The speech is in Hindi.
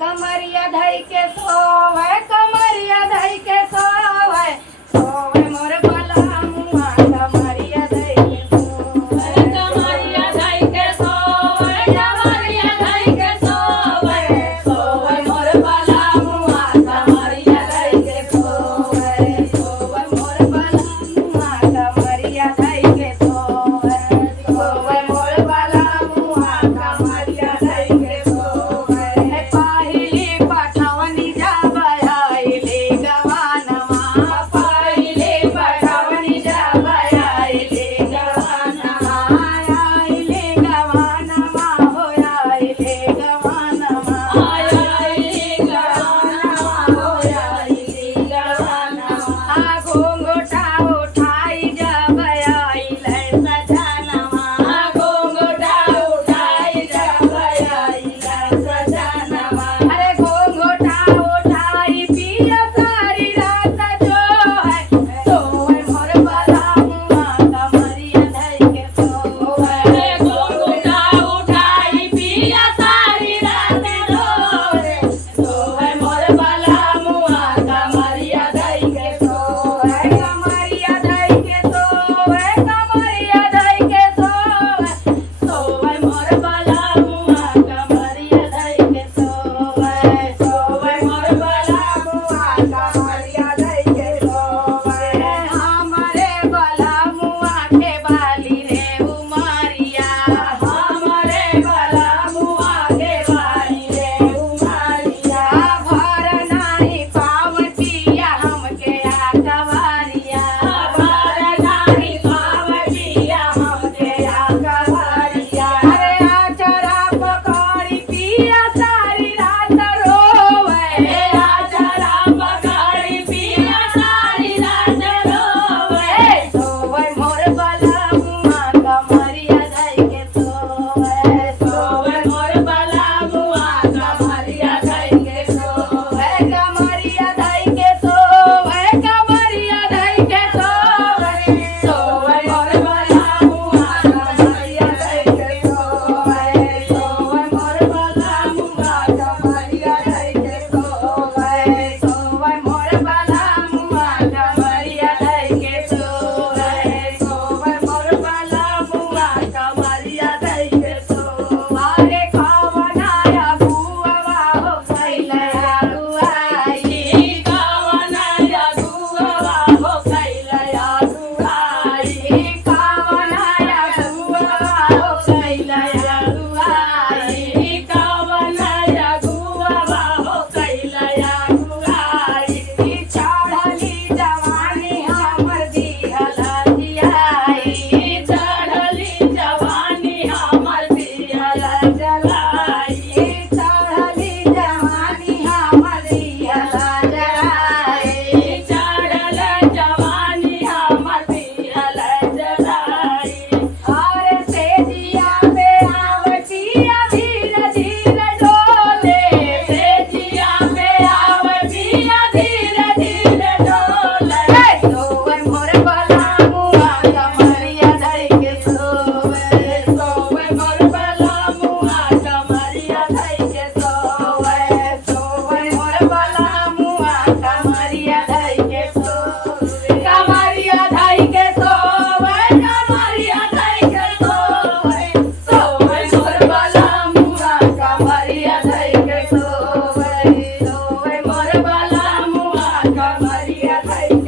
कमरिया धई के सोवे कमरिया धई के सोवे सोवे मोर बलमुआ कमरिया धई के सोवे कमरिया धई के सोवे कमरिया धई के सोवे सोवे मोर बलमुआ कमरिया धई के सोवे सोवे मोर बलमुआ कमरिया धई के सोवे सोवे मोर बलमुआ कमरिया धई के सोवे पाहिली पठवनी जाबयाइले गवानवा पाहिली पठवनी जाबयाइले गवानवा आइले गवानवा हो आइले गवानवा आइले गवानवा हो आइले गवानवा घोंघटा उठाई जाबयाइले सजनवा घोंघटा उठाई जाबयाइले सजनवा अरे घोंघटा उठाई पिया सारी रात जो है सोवे मोर बलमुआ कमरिया धई के सोवे घोंघटा उठाई पिया सारी रात रोए सोवे मोर बलमुआ कमरिया धई के सोवे कमरिया धई के सोवे कमरिया धई के सोवे सोवे मोर बलमुआ कमरिया धई के सोवे सोवे मोर बलमुआ कमरिया धई के सोवे हमरे बलमुआ के बाली रे उमरिया हमरे बलमुआ के बाली रे उमरिया भर नाही पावतिया हमके आकवारिया भर नाही पावतिया हमके आकवारिया अरे आचरा पकड़ी पिया सारी रात रोवे आचरा पकड़ी पिया सारी रात रोवे सोवे मोर बलमुआ कमरिया धई के सोवे सोवे मोर बलमुआ कमरिया धई के सोवे कमरिया धई के सोवे कमरिया धई के सोवे सोवे मोर बलमुआ कमरिया धई के सोवे सोवे मोर बलमुआ कमरिया धई के सोवे सोवे मोर बलमुआ कमरिया धई के सोवे सोवे मोर बलमुआ कमरिया धई के सोवे अरे खावनाया बुआवा हो खैले आलुआई कावनाया गुआवा हो कैलया गुआई खावनाया बुआवा हो खैले आलुआई कावनाया गुआवा हो कैलया गुआई चढ़ली जवानी हमर दिहला जियाई चढ़ली जवानी हमर दियल जलाई चढ़ली जवानी हमर दिहला जराई चढ़ल जवानी हमर दियल जलाई और तेजिया पे आवतिया धीरे धीरे डोले तेजिया पे आवतिया धीरे धीरे डोले सोवे मोर बलमुआ कमरिया धई के सोवे सोवे मोर बलमुआ कमरिया धई के सोवे सोवे मोर बलमुआ कमरिया धई के सोवे कमरिया धई के सोवे कमरिया धई के सोवे सोवे मोर बलमुआ कमरिया धई के सोवे सोवे मोर बलमुआ कमरिया धई